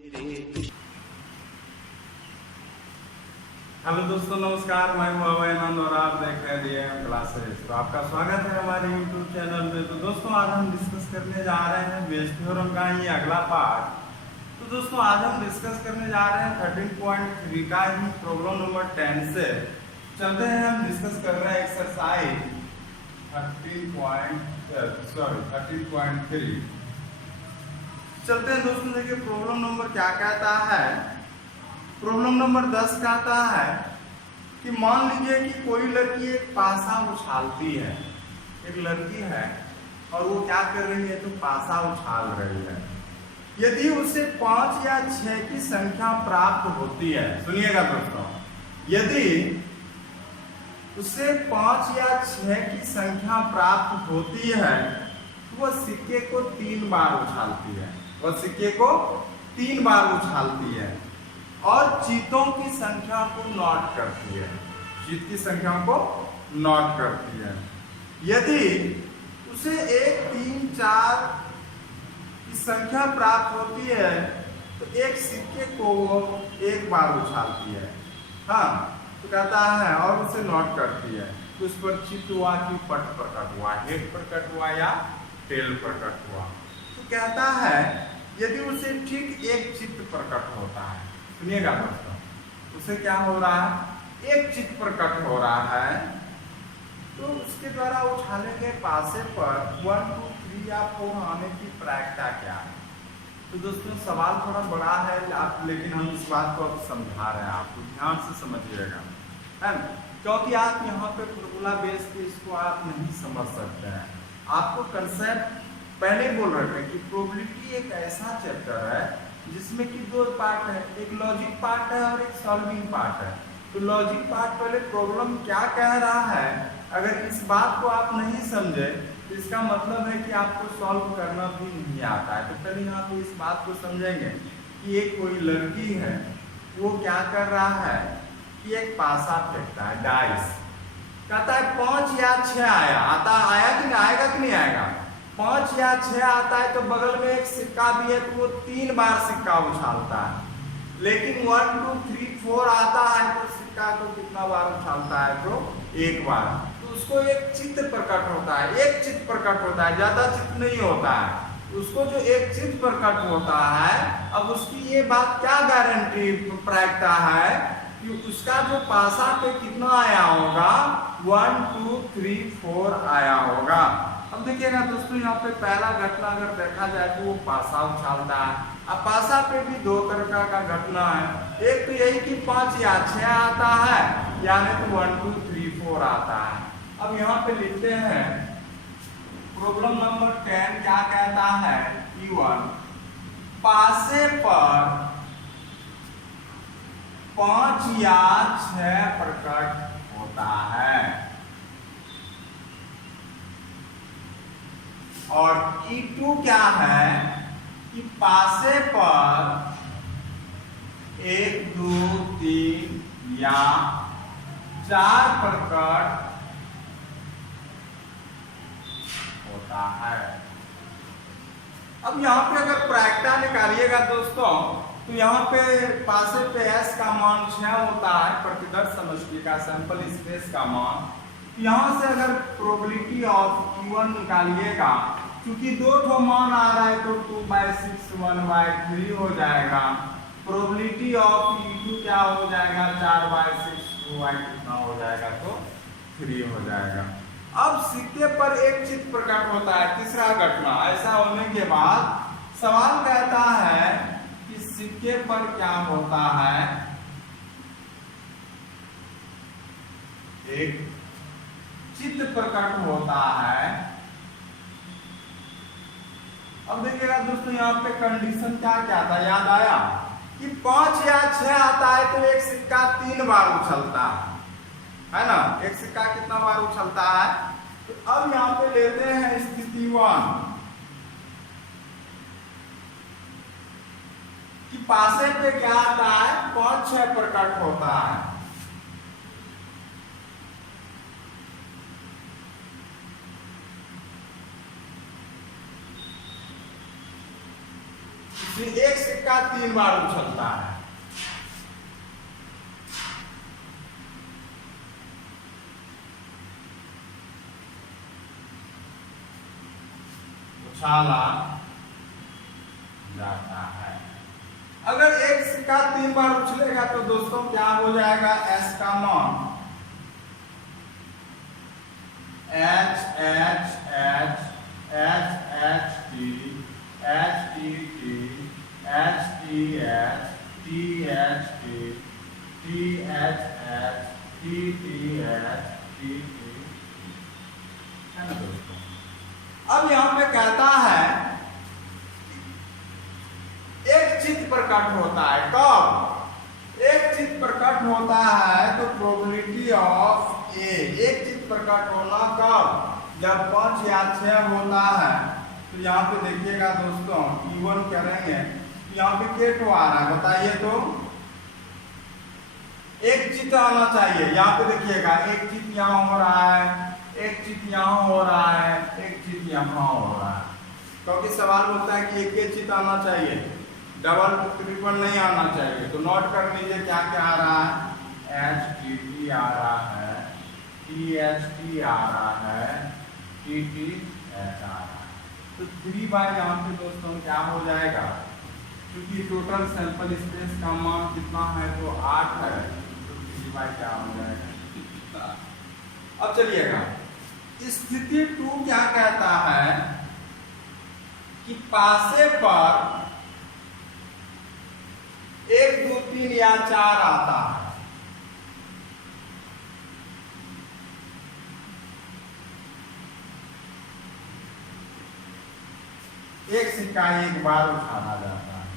Hello दोस्तों, नमस्कार। मैं हूं अभय आनंद और आप देख रहे हैं डीएम क्लासेस। तो आपका स्वागत है हमारे यूट्यूब चैनल में। तो दोस्तों, आज हम डिस्कस करने जा रहे हैं बेस थ्योरम का ही अगला पार्ट। तो दोस्तों, आज हम डिस्कस करने जा रहे हैं 13.3 का ही प्रॉब्लम नंबर 10 से। चलते हैं, हम डिस्कस कर रहे हैं एक्सरसाइज 13.3। चलते हैं दोस्तों, देखिए प्रॉब्लम नंबर क्या कहता है। प्रॉब्लम नंबर 10 कहता है कि मान लीजिए कि कोई लड़की एक पासा उछालती है। एक लड़की है और वो क्या कर रही है, तो पासा उछाल रही है। यदि उसे 5 या 6 की संख्या प्राप्त होती है, सुनिएगा दोस्तों, यदि उसे 5 या 6 की संख्या प्राप्त होती है तो वह सिक्के को 3 बार उछालती है। वह सिक्के को 3 बार उछालती है और चीतों की संख्या को नोट करती है। चीत की संख्या को नोट करती है। यदि उसे 1, 3, 4 की संख्या प्राप्त होती है तो एक सिक्के को वो 1 बार उछालती है। हाँ, तो कहता है और उसे नोट करती है। तो उस पर चित हुआ कि पट प्रकट हुआ, हेड प्रकट हुआ या टेल प्रकट हुआ। तो कहता है यदि उसे ठीक एक चित्त प्रकट होता है, सुनिएगा दोस्तों, उसे क्या हो रहा है, एक चित्त प्रकट हो रहा है, तो उसके द्वारा उछाले गए पासे पर 1, 2, 3 या 4 आने की प्रायिकता क्या है। तो दोस्तों, सवाल थोड़ा बड़ा है लेकिन हम इस बात को अब समझा रहे हैं, आपको ध्यान से समझिएगा, है ना, क्योंकि आप यहाँ पे फॉर्मूला बेस पे इसको आप नहीं समझ सकते हैं। आपको कंसेप्ट पहले बोल रहे थे कि प्रोबेबिलिटी एक ऐसा चैप्टर है जिसमें कि 2 पार्ट है, एक लॉजिक पार्ट है और एक सॉल्विंग पार्ट है। तो लॉजिक पार्ट पहले प्रॉब्लम क्या कह रहा है, अगर इस बात को आप नहीं समझे तो इसका मतलब है कि आपको सॉल्व करना भी नहीं आता है। तो पहले यहाँ पे इस बात को समझेंगे कि एक कोई लड़की है, वो क्या कर रहा है कि एक पासा फेंकता है, डाइस। कहता है 5 या 6 आया कि नहीं, आएगा कि नहीं आएगा। 5 या 6 आता है तो बगल में एक सिक्का भी है तो वो 3 बार सिक्का उछालता है। लेकिन 1, 2, 3, 4 आता है तो सिक्का को कितना बार उछालता है, तो 1 बार। तो उसको एक चित्त प्रकट होता है, एक चित्त प्रकट होता है, ज्यादा चित्त नहीं होता है। उसको जो एक चित्त प्रकट होता है, अब उसकी ये बात क्या गारंटी प्रायिकता है कि उसका जो पासा पे कितना आया होगा, 1, 2, 3, 4 आया होगा। अब देखिएगा दोस्तों, यहाँ पे पहला घटना अगर देखा जाए तो वो पासा उछालता है। अब पासा पे भी 2 तरह का घटना है। एक तो यही कि 5 या 6 आता है, यानी तो 1, 2, 3, 4 आता है। अब यहाँ पे लिखते हैं प्रॉब्लम नंबर 10 क्या कहता है, E1 पासे पर 5 या 6 प्रकट होता है और E2 क्या है कि पासे पर 1, 2, 3 या 4 प्रकट होता है। अब यहाँ पे अगर प्रायिकता निकालिएगा दोस्तों, तो यहाँ पे पासे पे S का मान 6 होता है, प्रतिदर्श समष्टि का सैंपल स्पेस का मान। यहाँ से अगर प्रोबेबिलिटी ऑफ E1 निकालिएगा, क्योंकि 2 ठो मान आ रहा है तो 2/6 1/3 हो जाएगा। प्रोबेबिलिटी ऑफ E2 क्या हो जाएगा, 4/6 कितना हो जाएगा, तो 3 हो जाएगा। अब सिक्के पर एक चित्त प्रकट होता है, तीसरा घटना। ऐसा होने के बाद सवाल कहता है कि सिक्के पर क्या होता है, एक चित्त प्रकट होता है। अब देखिएगा दोस्तों, यहाँ पे कंडीशन क्या क्या था, याद आया कि 5 या 6 आता है तो एक सिक्का 3 बार उछलता है ना। एक सिक्का कितना बार उछलता है। तो अब यहाँ पे लेते हैं स्थिति 1 कि पासे पे क्या आता है, 5, 6 प्रकट होता है। कि एक सिक्का 3 बार उछलता है। उछाला जाता है। अगर एक सिक्का 3 बार उछलेगा तो दोस्तों क्या हो जाएगा, एस का मान H H H H H T H T T H T H T H T T H H T T H T T, है ना दोस्तों। अब यहाँ पे कहता है एक चित्त प्रकट होता है कब, एक चित्त प्रकट होता है तो प्रोबेबिलिटी ऑफ ए, एक चित्त प्रकट होना कब, जब 5 या 6 होता है। तो यहाँ पे देखिएगा दोस्तों E1 करेंगे, यहाँ पे केटो आ रहा है, बताइए तो एक चित्त आना चाहिए। यहाँ पे देखिएगा एक चित्त यहाँ हो रहा है, एक चित्त यहाँ हो रहा है, एक चित्त यहाँ हो रहा है, क्योंकि सवाल होता है कि एक चित्त आना चाहिए, डबल ट्रिपल नहीं आना चाहिए। तो नोट कर लीजिए क्या क्या आ रहा है, एच टी टी आ रहा है, टी एच टी आ रहा है, टी टी एच आ रहा है। तो 3 बार यहाँ पे दोस्तों क्या हो जाएगा, क्योंकि टोटल सैंपल स्पेस का मान कितना है तो 8 है, तो 3 बार क्या हो जाएगा। अब चलिएगा स्थिति 2 क्या कहता है कि पासे पर 1 2 3 या 4 आता है। एक सिक्का एक बार उठाना जाता है।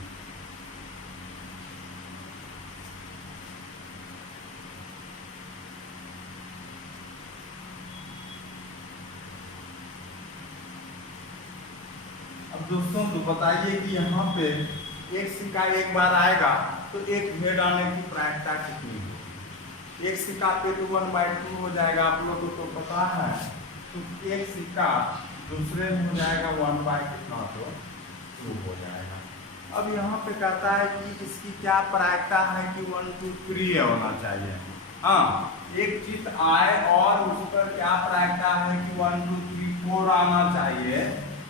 अब दोस्तों तो बताइए कि यहाँ पे एक सिक्का एक बार आएगा तो एक हेड आने की प्रायिकता कितनी है। एक सिक्का पे तो 1/2 हो जाएगा, आप लोगों को तो पता है। तो एक सिक्का दूसरे में हो जाएगा 1/2 हो जाएगा। अब यहाँ पे कहता है कि इसकी क्या प्रायिकता है कि 1 2 3 होना चाहिए। हाँ, एक चित्त आए और उस पर क्या प्रायिकता है कि 1 2 3 4 आना चाहिए।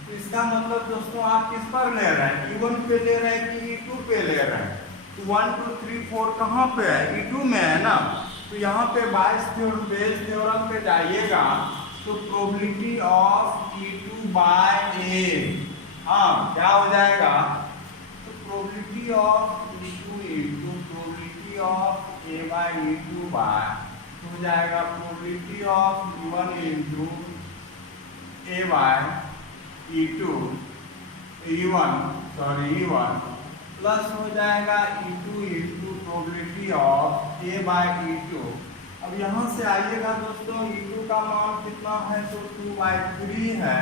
तो इसका मतलब दोस्तों आप किस पर ले रहे हैं, E1 पे ले रहे हैं कि E2 पे ले रहे हैं। तो 1 2 3 4 कहाँ पे है, E2 में है ना। तो यहाँ पे बेस थ्योरम पे जाइएगा तो probability of E2 bye A, हाँ क्या हो जाएगा, तो probability of E2 into probability of A by E2 by हो जाएगा probability of E1 into A by E1 plus हो जाएगा E2 into probability of A by E2। अब यहाँ से आइएगा दोस्तों E2 का मान कितना है तो 2/3 है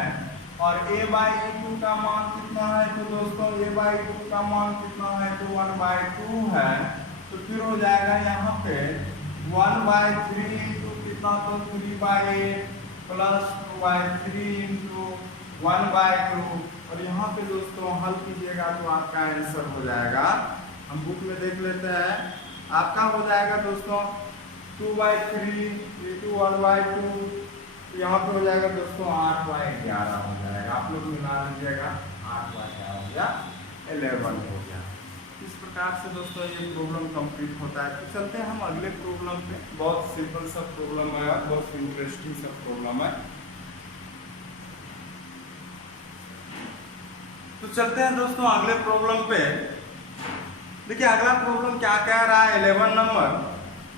और A बाय E2 का मान कितना है तो दोस्तों A बाय E2 का मान कितना है तो 1/2 है। तो फिर हो जाएगा यहाँ पे 1/3 इंटू कितना तो 3/8 प्लस 2/3 इंटू 1/2। और यहाँ पे दोस्तों हल कीजिएगा तो आपका आंसर हो जाएगा, हम बुक में देख लेते हैं, आपका हो जाएगा दोस्तों 2/3 इंटू 1/2। यहाँ पे हो जाएगा दोस्तों 8/11 हो जाएगा। आप लोग मिला लीजिएगा, 8/11 हो गया, 11 हो गया। इस प्रकार से दोस्तों ये प्रॉब्लम कंप्लीट होता है। तो चलते हैं हम अगले प्रॉब्लम पे। बहुत सिंपल सा प्रॉब्लम है, बहुत इंटरेस्टिंग सा प्रॉब्लम है। तो चलते हैं दोस्तों अगले प्रॉब्लम पे। देखिए अगला प्रॉब्लम क्या कह रहा है, 11 नंबर,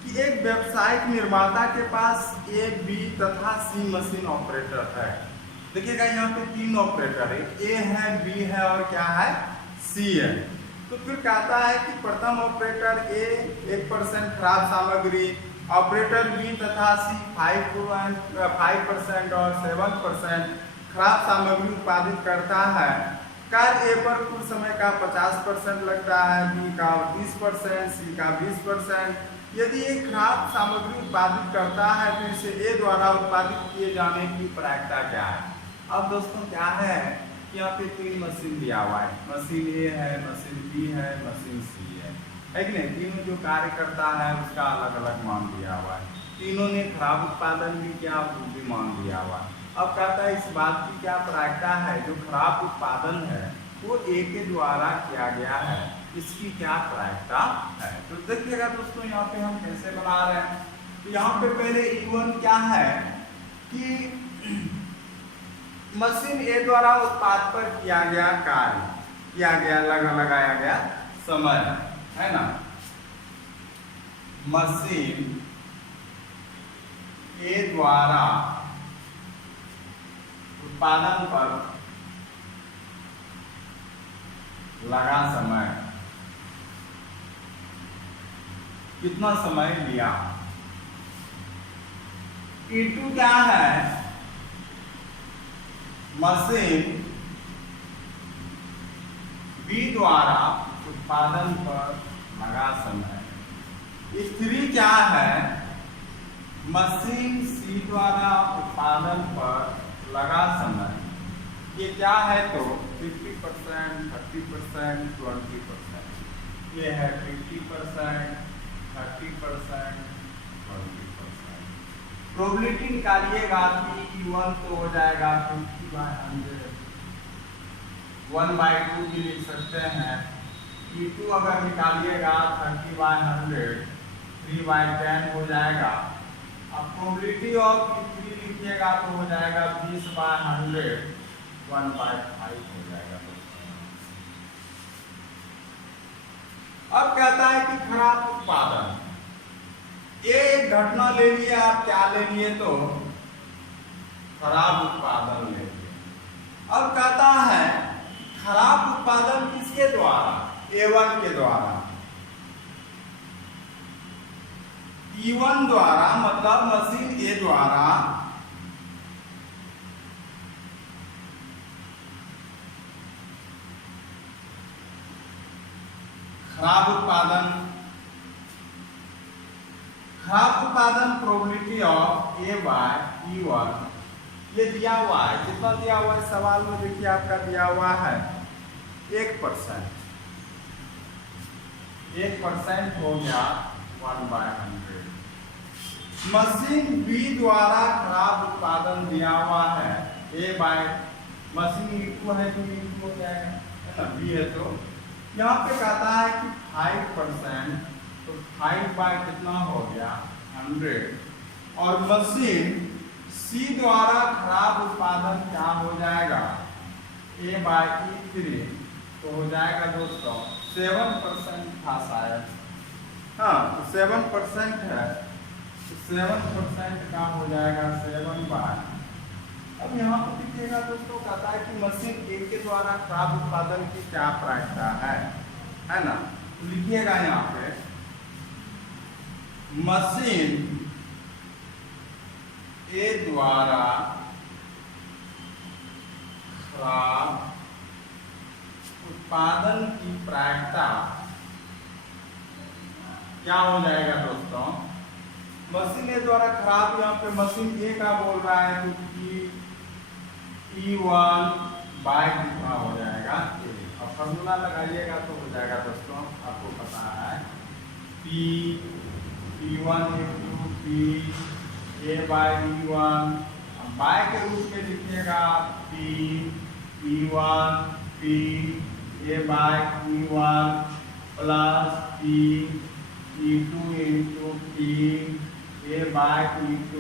कि एक व्यावसायिक निर्माता के पास A, B तथा C मशीन ऑपरेटर है। देखिएगा यहाँ पे 3 ऑपरेटर है, A है, B है और क्या है, C है। तो फिर कहता है कि प्रथम ऑपरेटर A 1% खराब सामग्री, ऑपरेटर B तथा C 5% और 7% खराब सामग्री उत्पादित करता है। कार्य A पर कुल समय का 50% लगता है, B का 30%, C का 20%। यदि एक खराब सामग्री उत्पादित करता है तो इसे A द्वारा उत्पादित किए जाने की प्रायिकता क्या है। अब दोस्तों क्या है यहाँ पे 3 मशीन दिया हुआ है, मशीन ए है, मशीन बी है, मशीन सी है कि नहीं। तीनों जो कार्य करता है उसका अलग अलग मान दिया हुआ है। तीनों ने खराब उत्पादन भी किया, वो भी मान दिया हुआ है। अब कहता है इस बात की क्या प्रायिकता है, जो खराब उत्पादन है वो ए के द्वारा किया गया है, इसकी क्या प्रायिकता है। तो देखिएगा दोस्तों यहाँ पे हम कैसे बना रहे हैं। तो यहाँ पे पहले E1 क्या है कि मशीन ए द्वारा उत्पाद पर किया गया कार्य, किया गया लगाया गया समय है ना। मशीन ए द्वारा उत्पादन पर लगा समय, कितना समय लिया। E2 क्या है, मशीन बी द्वारा उत्पादन पर लगा समय। E3 क्या है, मशीन सी द्वारा उत्पादन पर लगा समय। ये क्या है तो 50%, 30%, 20%। ये है 50%, 30%, 20%। प्रोबेबिलिटी निकालिएगा कि E1 तो हो जाएगा 50/100, 1/2 भी लिख सकते हैं। E2 अगर निकालिएगा 30/100, 3/10 हो जाएगा। अब प्रोबेबिलिटी ऑफ E3 लिखिएगा तो हो जाएगा 20/100, 1/5 हो जाएगा। अब कहता है कि खराब उत्पादन, ये एक घटना ले लिए आप, क्या ले लिए तो खराब उत्पादन ले लिए। अब कहता है खराब उत्पादन किसके द्वारा, A1 के द्वारा, E1 द्वारा, मतलब मशीन ए द्वारा खराब उत्पादन। खराब उत्पादन प्रोबेबिलिटी ऑफ A/E1 ये दिया हुआ है। कितना दिया हुआ है सवाल में, देखिए आपका दिया हुआ है 1%। 1% हो गया 1/100। मशीन बी द्वारा खराब उत्पादन दिया हुआ है मशीन E2 है तो E2 हो जाएगा, है ना, बी है तो यहाँ पे कहता है कि 5%, तो 5 कितना हो गया 100। और मशीन सी द्वारा खराब उत्पादन क्या हो जाएगा, A/E3, तो हो जाएगा दोस्तों 7% था शायद, हाँ तो 7% है, तो 7% का हो जाएगा 7/। अब यहाँ पर देखिएगा दोस्तों, कहता है कि मशीन ए के द्वारा खराब उत्पादन की क्या प्रायिकता है ना। तो लिखिएगा यहाँ पे मशीन ए द्वारा खराब उत्पादन की प्रायिकता क्या हो जाएगा दोस्तों। मशीन ए द्वारा खराब, यहाँ पे मशीन ए का बोल रहा है तो E1 बाय कितना हो जाएगा ए। अब फॉर्मूला लगाइएगा तो हो जाएगा दोस्तों, आपको पता है P1 × P A/E1। बाय के रूप में लिखिएगा P1 P A/E1 plus P2 × P A/E2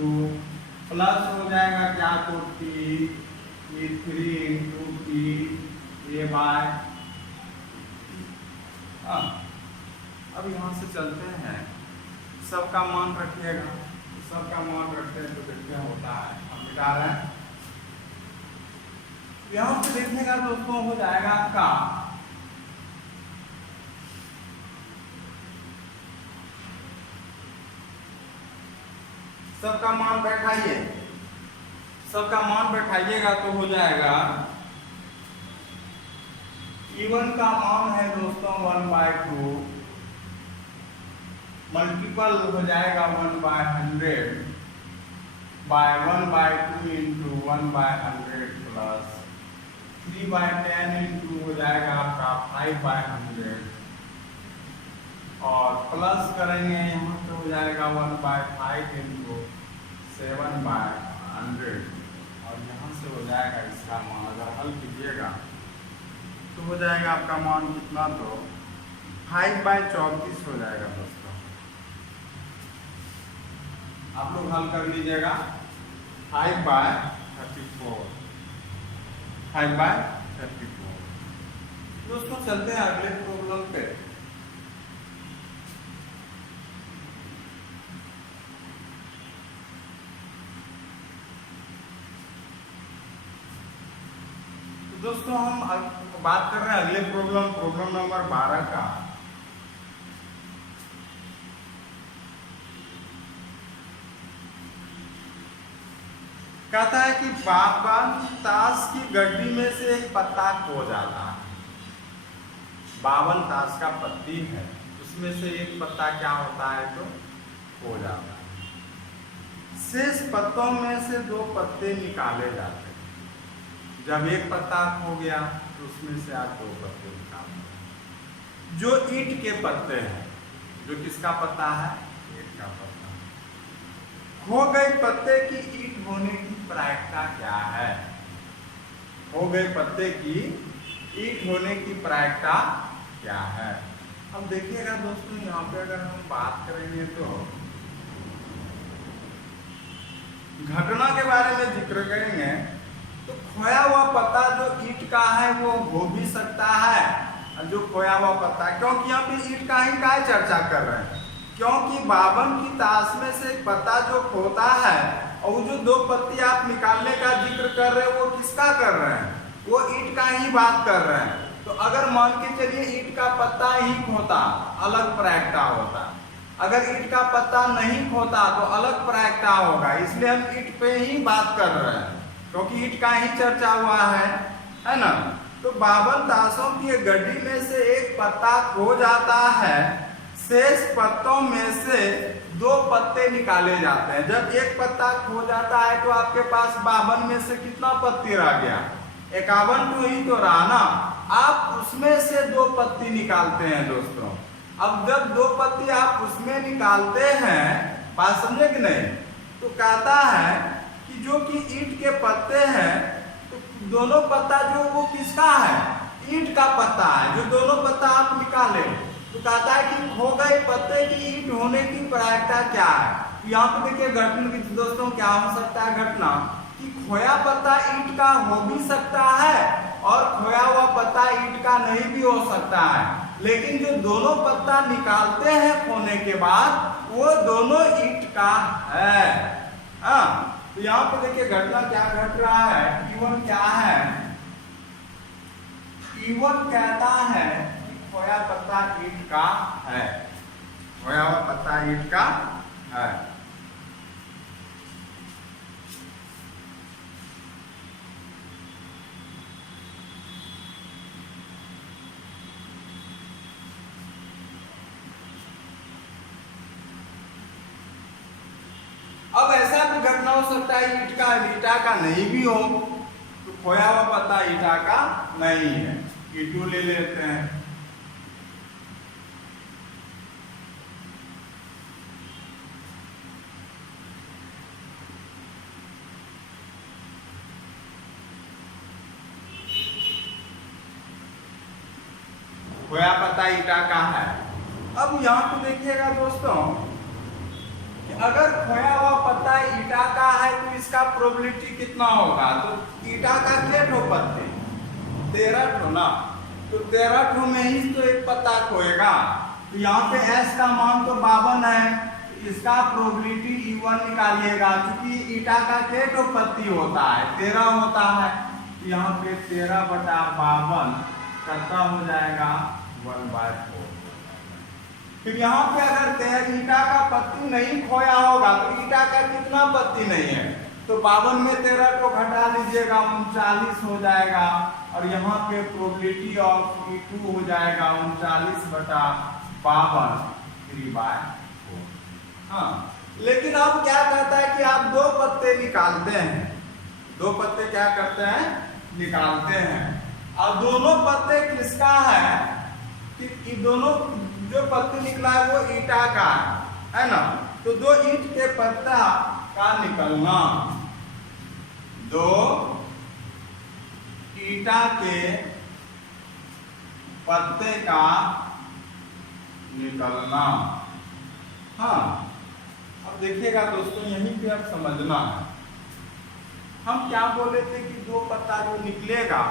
plus हो जाएगा क्या तो P3 × P A/। अब यहाँ से चलते हैं, सबका मान रखिएगा, सबका मान रखते हैं तो देखते हैं होता है। हम मिटा रहे हैं, यहाँ पे देखिएगा दोस्तों हो जाएगा आपका सबका मान बैठाइए, सबका मान बैठाइएगा तो हो जाएगा E1 का मान है दोस्तों 1/2, मल्टीपल हो जाएगा 1/100 बाय 1/2 × 1/100 प्लस 3/10 इंटू हो जाएगा आपका 5/100 और प्लस करेंगे यहाँ पे हो जाएगा 1/5 इंटू 7/100 और यहाँ से हो जाएगा इसका मान, अगर हल कीजिएगा तो हो जाएगा आपका मान कितना, तो 5/34 हो जाएगा दोस्तों। आप लोग हल कर लीजिएगा 5/34 5/34। दोस्तों चलते हैं अगले प्रॉब्लम पे। तो दोस्तों हम बात कर रहे हैं अगले प्रॉब्लम नंबर 12 का। कहता है कि बागबान की ताश की गड्डी में से एक पत्ता खो जाता है। 52 ताश का पत्ती है, उसमें से एक पत्ता क्या होता है, तो खो जाता है। शेष पत्तों में से 2 पत्ते निकाले जाते हैं। जब एक पत्ता खो गया तो उसमें से आप 2 पत्ते निकाल दो। जो ईंट के पत्ते हैं, जो किसका पत्ता है, ईंट का पत्ता। खो गए पत्ते की ईंट होने की प्रायिकता क्या है। खो गए पत्ते की ईंट होने की प्रायिकता क्या है। अब देखिएगा दोस्तों, यहाँ पे अगर हम बात करेंगे तो घटना के बारे में जिक्र करेंगे तो खोया हुआ पत्ता जो ईंट का है वो हो भी सकता है, जो खोया हुआ पत्ता, क्योंकि यहाँ पे ईंट का ही का चर्चा कर रहे हैं, क्योंकि 52 की ताश में से एक पत्ता जो खोता है और जो 2 पत्ती आप निकालने का जिक्र कर रहे हैं वो किसका कर रहे हैं, वो ईंट का ही बात कर रहे हैं। तो अगर मान के चलिए ईंट का पत्ता ही खोता, अलग प्रायिकता होता। अगर ईंट का पत्ता नहीं खोता तो अलग प्रायिकता होगा, इसलिए हम ईंट पे ही बात कर रहे हैं, क्योंकि ईंट का ही चर्चा हुआ है ना। तो 52 ताशों की गड्डी में से एक पत्ता खो जाता है, शेष पत्तों में से 2 पत्ते निकाले जाते हैं। जब एक पत्ता खो जाता है तो आपके पास 52 में से कितना पत्ती रह गया, 51 तो ही तो रहा ना। आप उसमें से 2 पत्ती निकालते हैं दोस्तों। अब जब 2 पत्ती आप उसमें निकालते हैं, बात समझे कि नहीं, तो कहता है कि जो कि ईंट के पत्ते हैं, तो दोनों पत्ता जो वो किसका है, ईंट का पत्ता है। जो दोनों पत्ता आप निकाले तो कहता है कि खो गए पत्ते की ईंट होने की प्रायिकता क्या है। यहाँ पे देखिए घटना की दोस्तों क्या हो सकता है, घटना कि खोया पत्ता ईंट का हो भी सकता है और खोया हुआ पत्ता ईंट का नहीं भी हो सकता है, लेकिन जो दोनों पत्ता निकालते हैं खोने के बाद वो दोनों ईंट का है। तो यहाँ पे देखिए घटना क्या घट रहा है, E1 क्या है, E1 कहता है खोया पत्ता ईंट का है, खोया हुआ पत्ता ईंट का है। अब ऐसा भी घटना हो सकता है ईटा का नहीं भी हो, तो खोया हुआ पत्ता ईटा का नहीं है, E2 ले लेते हैं। खोया पत्ता ईटा का है। अब यहाँ पे देखिएगा दोस्तों कि अगर खोया हुआ पत्ता ईटा का है तो इसका प्रोबेबिलिटी कितना होगा, तो ईटा का क्या ठो पत्ते, 13 ठो ना, तो 13 ठो में ही तो एक पत्ता खोएगा। तो यहाँ पे S का मान तो 52 है, तो इसका प्रोबेबिलिटी E1 निकालिएगा, क्योंकि ईटा का क्या ठो पत्ती होता है, 13 होता है। तो यहाँ पे 13/52 कितना हो जाएगा, 1/4। फिर यहाँ पे अगर ईटा का पत्ती नहीं खोया होगा तो ईटा का कितना पत्ती नहीं है, तो 52 में 13 को घटा लीजिएगा, 39 हो जाएगा। और यहाँ पे प्रोबेबिलिटी ऑफ E2 हो जाएगा 39/52 3/4। हाँ, लेकिन अब क्या कहता है कि आप 2 पत्ते निकालते हैं, 2 पत्ते क्या करते हैं निकालते हैं। और दोनों पत्ते किसका है कि दोनों जो पत्ते निकला है वो ईटा का है ना। तो दो ईंट के पत्ता का निकलना, दो ईटा के पत्ते का निकलना। हाँ, अब देखिएगा दोस्तों, यहीं पे अब समझना है। हम क्या बोले थे कि दो पत्ता जो निकलेगा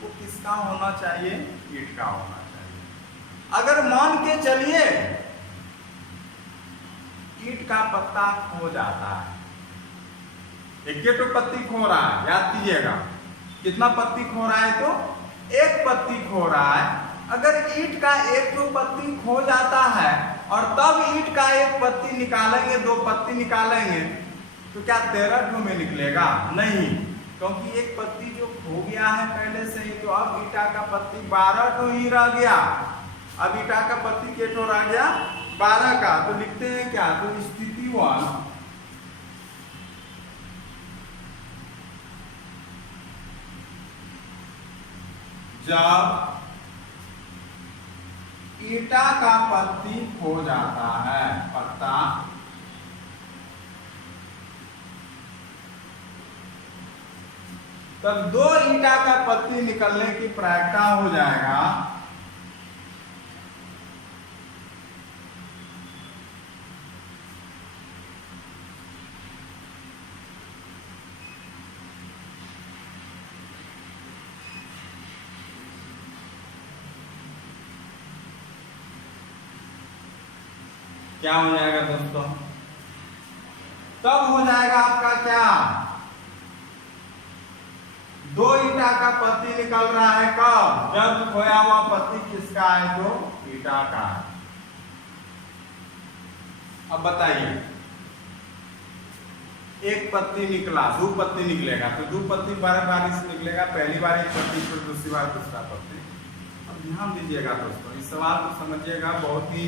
वो किसका होना चाहिए, ईंट का होना चाहिए। अगर मान के चलिए ईंट का पत्ता खो जाता है, एक तो पत्ती खो रहा है, याद कीजिएगा कितना पत्ती खो रहा है, तो एक पत्ती खो रहा है। अगर ईंट का एक तो पत्ती खो जाता है और तब ईंट का एक पत्ती निकालेंगे, दो पत्ती निकालेंगे, तो क्या 13 में निकलेगा? नहीं, क्योंकि एक पत्ती जो खो गया है पहले से ही, तो अब ईटा का पत्ती 12 ही रह गया। अब ईटा का पत्ती केठो रह गया 12 का। तो लिखते हैं क्या, तो स्थिति 1 जब ईटा का पत्ती खो जाता है, पत्ता तब दो ईटा का पत्ती निकलने की प्रायिकता हो जाएगा क्या हो जाएगा दोस्तों, तब हो जाएगा आपका क्या, दो ईटा का पत्ती निकल रहा है कब, जब खोया हुआ पत्ती किसका है, तो ईटा का है। अब बताइए, एक पत्ती निकला, दो पत्ती निकलेगा, तो दो पत्ती बारी से निकलेगा, पहली बार एक पत्ती, फिर दूसरी बार दूसरा पत्ती। अब ध्यान दीजिएगा दोस्तों, इस सवाल को समझिएगा, बहुत ही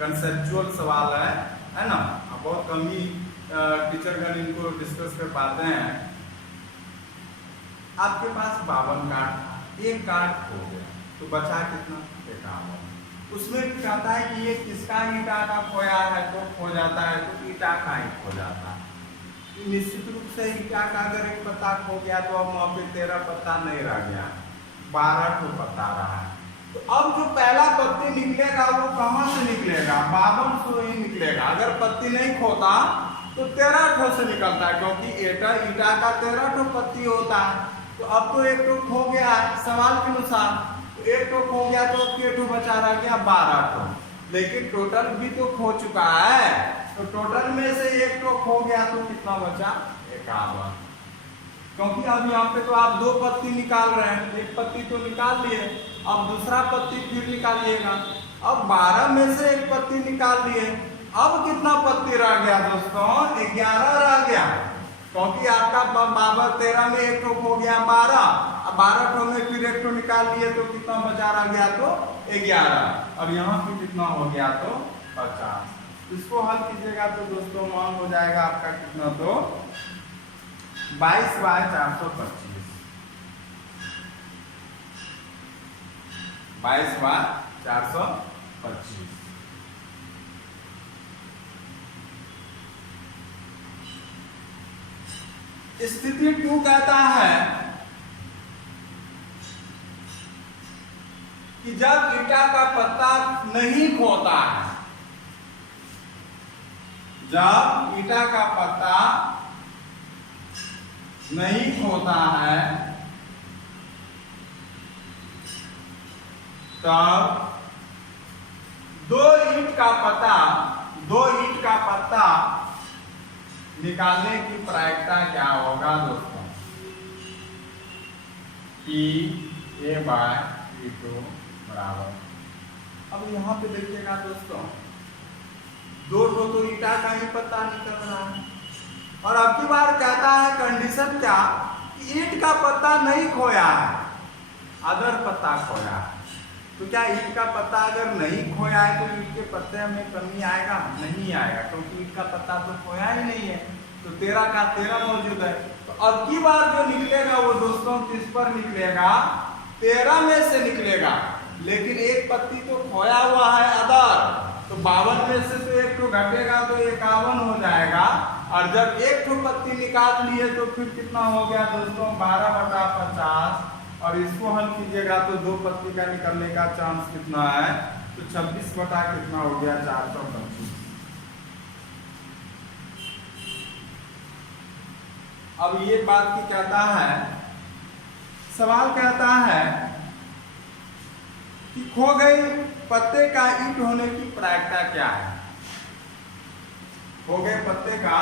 कंसेप्चुअल सवाल है ना। बहुत कम ही टीचरगण इनको डिस्कस कर पाते हैं। आपके पास 52 कार्ड था, एक कार्ड खो गया, तो बचा कितना, 51। उसमें कहता है कि ये किसका ईटा का खोया है, तो खो जाता है, तो ईटा का ही खो जाता है। निश्चित रूप से ईटा का अगर एक पत्ता खो गया, तो अब वहां पे 13 पत्ता नहीं रह गया, 12 पत्ता रहा है। तो अब जो पहला पत्ती निकलेगा वो कहां से निकलेगा, 52 ही निकलेगा। अगर पत्ती नहीं खोता तो 13 से निकलता है, क्योंकि ईटा का 13 पत्ती होता है। तो अब तो एक खो गया सवाल के अनुसार, तो एक खो गया, तो अब के बचा रह गया 12। लेकिन टोटल भी तो खो चुका है, तो टोटल में से एक खो गया, तो कितना बचा, 51। क्योंकि अब यहाँ पे तो आप दो पत्ती निकाल रहे हैं, एक पत्ती तो निकाल लिए, अब दूसरा पत्ती फिर निकालिएगा। अब 12 में से एक पत्ती निकाल लिए, अब कितना पत्ती रह गया दोस्तों, 11 रह गया। क्योंकि आपका 13 में एक हो गया 12, अब 12 में फिर एक निकाल लिए, तो कितना बचा रह गया, तो 11। अब यहाँ पे कितना हो गया, तो 50। इसको हल कीजिएगा तो दोस्तों मान हो जाएगा आपका कितना, तो 22/425। 22/425। स्थिति 2 कहता है कि जब ईटा का पत्ता नहीं खोता है, जब ईटा का पत्ता नहीं खोता है, तब दो ईंट का पत्ता निकालने की प्रायिकता क्या होगा दोस्तों, PA/E2 बराबर। अब यहाँ पे देखिएगा दोस्तों, दो तो ईटा का ही पत्ता निकल रहा है, और अब की बार कहता है कंडीशन क्या, ईंट का पत्ता नहीं खोया है, अदर पत्ता खोया है। तो क्या ईंट का पत्ता अगर नहीं खोया है तो ईंट के पत्ते में कमी आएगा, नहीं आएगा, क्योंकि ईंट का पत्ता तो खोया ही नहीं है। तो 13 का 13 मौजूद है। तो अब की बार जो निकलेगा वो दोस्तों किस पर निकलेगा, 13 में से निकलेगा। लेकिन एक पत्ती तो खोया हुआ है अदर, तो 52 में से तो एक तो घटेगा तो 51 हो जाएगा। और जब एक तो पत्ती निकाल लिए तो फिर कितना हो गया दोस्तों, 12/50। और इसको हल कीजिएगा तो 2 पत्ती का निकलने का चांस कितना है, तो 26 बटा कितना हो गया, 425। अब ये बात की कहता है, सवाल कहता है कि खो गई पत्ते का ईंट होने की प्रायिकता क्या है। खो गए पत्ते का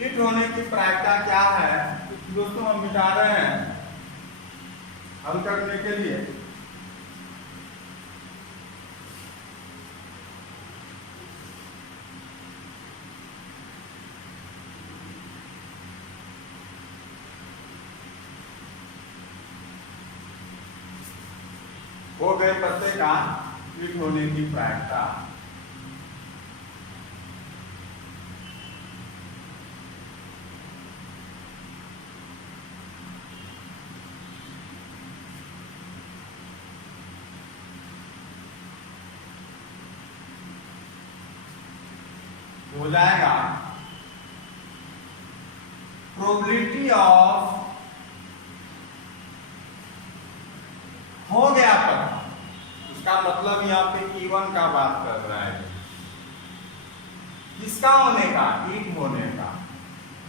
ईंट होने की प्रायिकता क्या है, तो दोस्तों हम मिटा रहे हैं हल करने के लिए। हो गए पत्ते का ईंट होने की प्रायिकता, हो जाएगा प्रोबेबिलिटी ऑफ, हो गया पत्ता, उसका मतलब यहाँ पे E1 का बात कर रहा है, किसका होने का, ईंट होने का।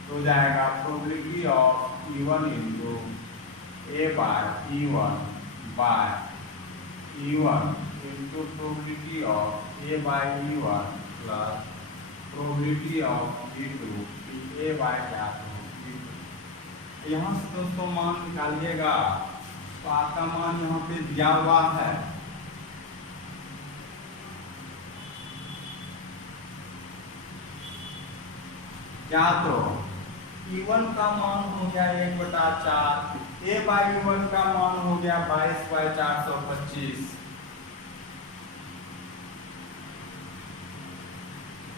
तो हो जाएगा probability of E1 into A by E1 by E1 into probability of A by E1 plus probability of E2 A by क्या E2। यहाँ से दोस्तों मान निकालिएगा, तो आपका मान यहाँ पे दिया हुआ है, क्या तो E1 का मान हो गया 1/4, A बाई E1 का मान हो गया 22/425,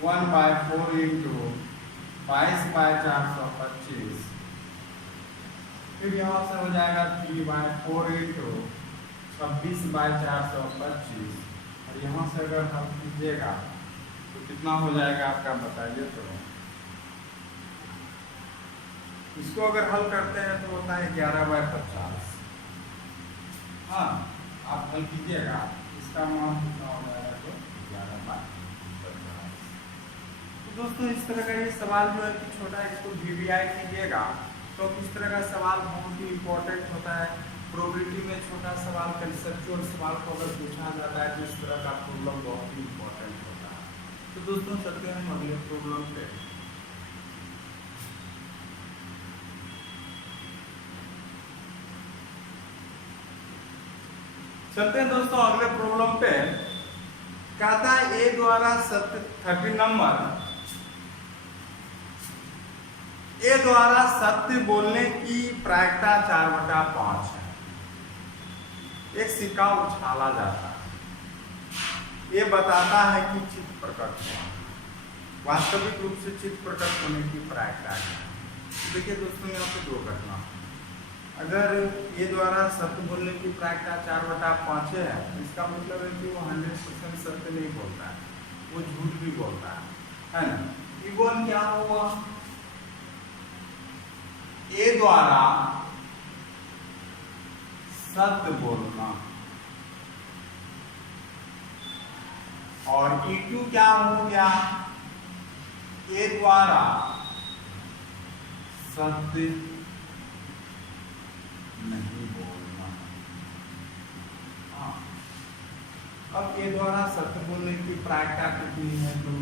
1/4 इंटू 22/425, फिर यहाँ से हो जाएगा 3/4 इंटू 26/425। और यहाँ से अगर हल कीजिएगा तो कितना हो जाएगा आपका, बताइए तो। इसको अगर हल करते हैं तो होता है 11/50। हाँ, आप हल कीजिएगा, इसका मान कितना हो जाएगा, तो 11/50। तो दोस्तों इस तरह का ये सवाल जो है कि छोटा, इसको VBI कीजिएगा तो इस तरह का सवाल बहुत ही इम्पोर्टेंट होता है। प्रोबेबिलिटी में छोटा सवाल, कंसेप्चुअल सवाल को अगर पूछा जाता है तो इस तरह का प्रॉब्लम बहुत ही इम्पोर्टेंट होता है। तो दोस्तों चलते हैं हम अगले प्रॉब्लम पे। चलते हैं दोस्तों अगले प्रॉब्लम पे। कहता है ए द्वारा सत्य 30 नंबर, ए द्वारा सत्य बोलने की प्रायिकता 4/5 है। एक सिक्का उछाला जाता है, ये बताता है कि चित्त प्रकट हुआ, वास्तविक रूप से चित्त प्रकट होने की प्रायिकता है। देखिए दोस्तों यहाँ पे 2 घटना, अगर ये द्वारा सत्य बोलने की प्रायिकता 4/5 है, इसका मतलब है कि वो 100% सत्य नहीं बोलता है, वो झूठ भी बोलता है ना। E1 क्या हुआ, ए द्वारा सत्य बोलना, और E2 क्या हो गया, ए द्वारा सत्य नहीं बोलना। हाँ, अब ए द्वारा सत्य बोलने की प्रायिकता कितनी है, तो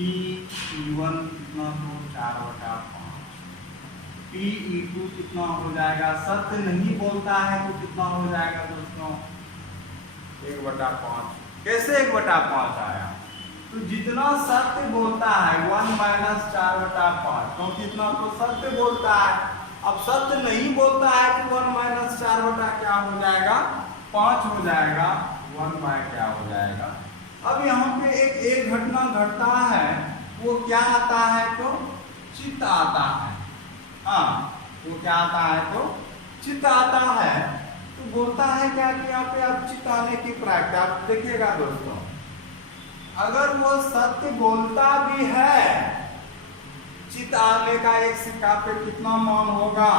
E1 कितना, तो 4/5। E2 कितना हो जाएगा, सत्य नहीं बोलता है तो कितना हो जाएगा दोस्तों, 1/5। कैसे 1/5 आया, तो जितना सत्य बोलता है 1 माइनस 4/5, क्योंकि इतना तो सत्य बोलता है। अब सत्य नहीं बोलता है कि 1 माइनस 4 क्या हो जाएगा, 5 हो जाएगा, 1 बाय क्या हो जाएगा। अब यहाँ पे एक घटना घटता है, वो क्या आता है तो चित्त आता है। हाँ, वो क्या आता है तो चित्त आता है। तो बोलता है क्या कि यहाँ पे आप चित्त आने की प्राप्ति, आप देखिएगा दोस्तों, अगर वो सत्य बोलता भी है, चित्त आने का एक सिक्का पे कितना मान होगा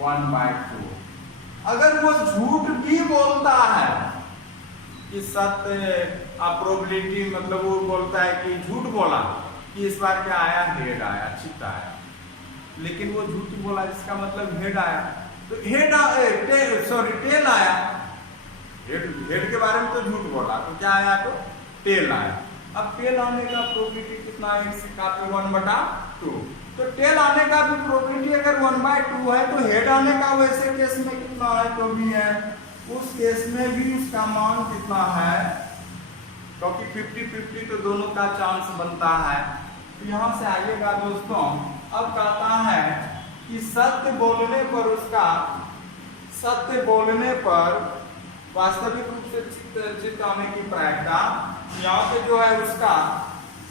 1/2। अगर वो झूठ भी बोलता है कि सत्य प्रोबेबिलिटी, मतलब वो बोलता है कि झूठ बोला कि इस बार क्या आया, हेड आया, चित्त आया, लेकिन वो झूठ बोला इसका मतलब हेड आया, तो टेल आया, हेड के बारे में तो झूठ बोला, तो क्या आया तो टेल आया। अब टेल आने का प्रोबेबिलिटी कितना है, एक सिक्का पे 1/2। तो टेल आने का भी प्रोबेबिलिटी अगर 1/2 है, तो हेड आने का वैसे केस में कितना है तो भी है, उस केस में भी उसका मान कितना है, क्योंकि 50-50 तो दोनों का चांस बनता है। तो यहाँ से आइएगा दोस्तों, अब कहता है कि सत्य बोलने पर उसका, सत्य बोलने पर वास्तविक रूप से चित्त आने की प्रायिकता, यहाँ पे जो है उसका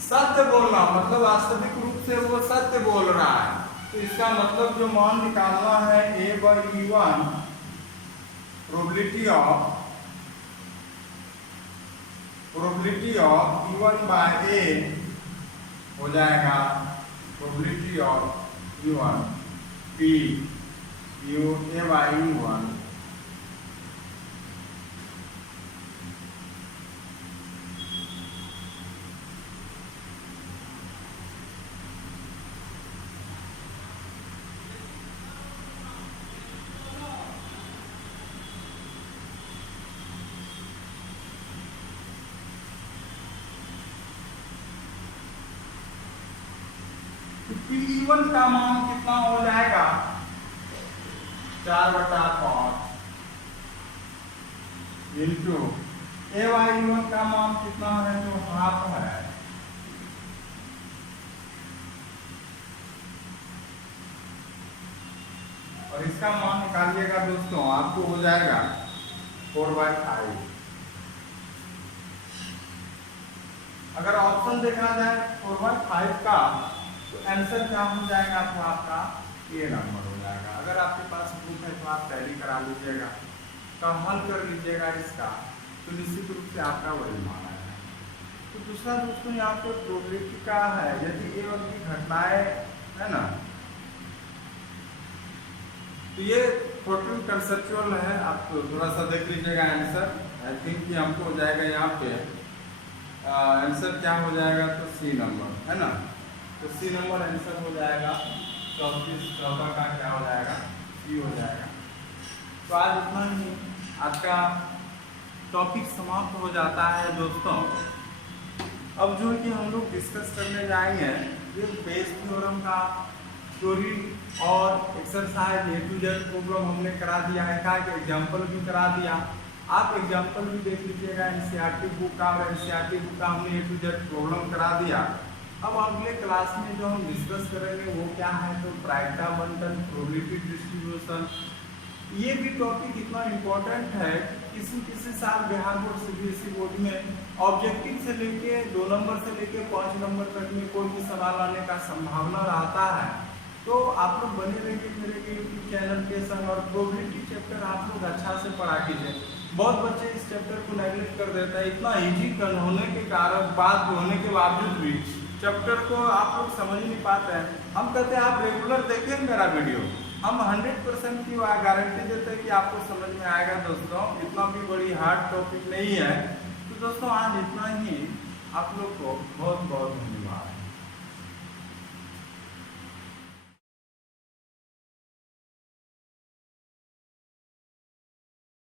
सत्य बोलना मतलब वास्तविक रूप से वो सत्य बोल रहा है, तो इसका मतलब जो मान निकालना है A/E1 प्रोबेबिलिटी ऑफ E1/A हो जाएगा probability of E1 P A/E1 P1 का मान कितना हो जाएगा 4/5 इंटू A/E1 का मान कितना है जो हाफ है, और इसका मान निकालिएगा दोस्तों, आपको हो जाएगा 4/5। अगर ऑप्शन देखा जाए 4/5 का, तो आंसर क्या हो जाएगा, तो आपका ए नंबर हो जाएगा। अगर आपके पास प्रूफ है तो आप टैली करा लीजिएगा, तो हल कर लीजिएगा इसका, तो निश्चित रूप से आपका वही मान आएगा। तो दूसरा दोस्तों यहाँ पे प्रोबेबिलिटी का है, यदि ए और बी घटनाएं है ना, तो ये टोटल कंसेप्चुअल है, आप थोड़ा सा देख लीजिएगा आंसर। आई थिंक कि हमको हो जाएगा यहाँ पे आंसर क्या हो जाएगा तो सी नंबर है ना, तो सी नंबर आंसर हो जाएगा। 34 का क्या हो जाएगा, सी हो जाएगा। तो आज इतना ही, आज का टॉपिक समाप्त हो जाता है दोस्तों। अब जो है कि हम लोग डिस्कस करने जाएंगे ये बेस थ्योरम का थ्योरी और exercise A to Z problem हमने करा दिया है, का एग्जाम्पल भी करा दिया। आप एग्जाम्पल भी देख लीजिएगा NCERT बुक का, और NCERT बुक का हमने A to Z प्रॉब्लम करा दिया। अब अगले क्लास में जो हम डिस्कस करेंगे वो क्या है तो प्रायिकता बंटन, प्रोबेबिलिटी डिस्ट्रीब्यूशन। ये भी टॉपिक इतना इम्पोर्टेंट है, किसी साल बिहार बोर्ड CBSE बोर्ड में ऑब्जेक्टिव से लेके 2 नंबर से लेके 5 नंबर तक में कोई भी सवाल आने का संभावना रहता है। तो आप लोग बने रहिए मेरे यूट्यूब चैनल के संग, और प्रोबेबिलिटी चैप्टर आप लोग अच्छा से पढ़ा कीजिए। बहुत बच्चे इस चैप्टर को नेगलेक्ट कर देते हैं, इतना ईजी होने के कारण, बात होने के बावजूद भी चैप्टर को आप लोग समझ नहीं पाते हैं। हम कहते हैं आप रेगुलर देखें मेरा वीडियो, हम 100% की गारंटी देते हैं कि आपको समझ में आएगा दोस्तों, इतना भी बड़ी हार्ड टॉपिक नहीं है। तो दोस्तों आज इतना ही, आप लोग को बहुत बहुत धन्यवाद।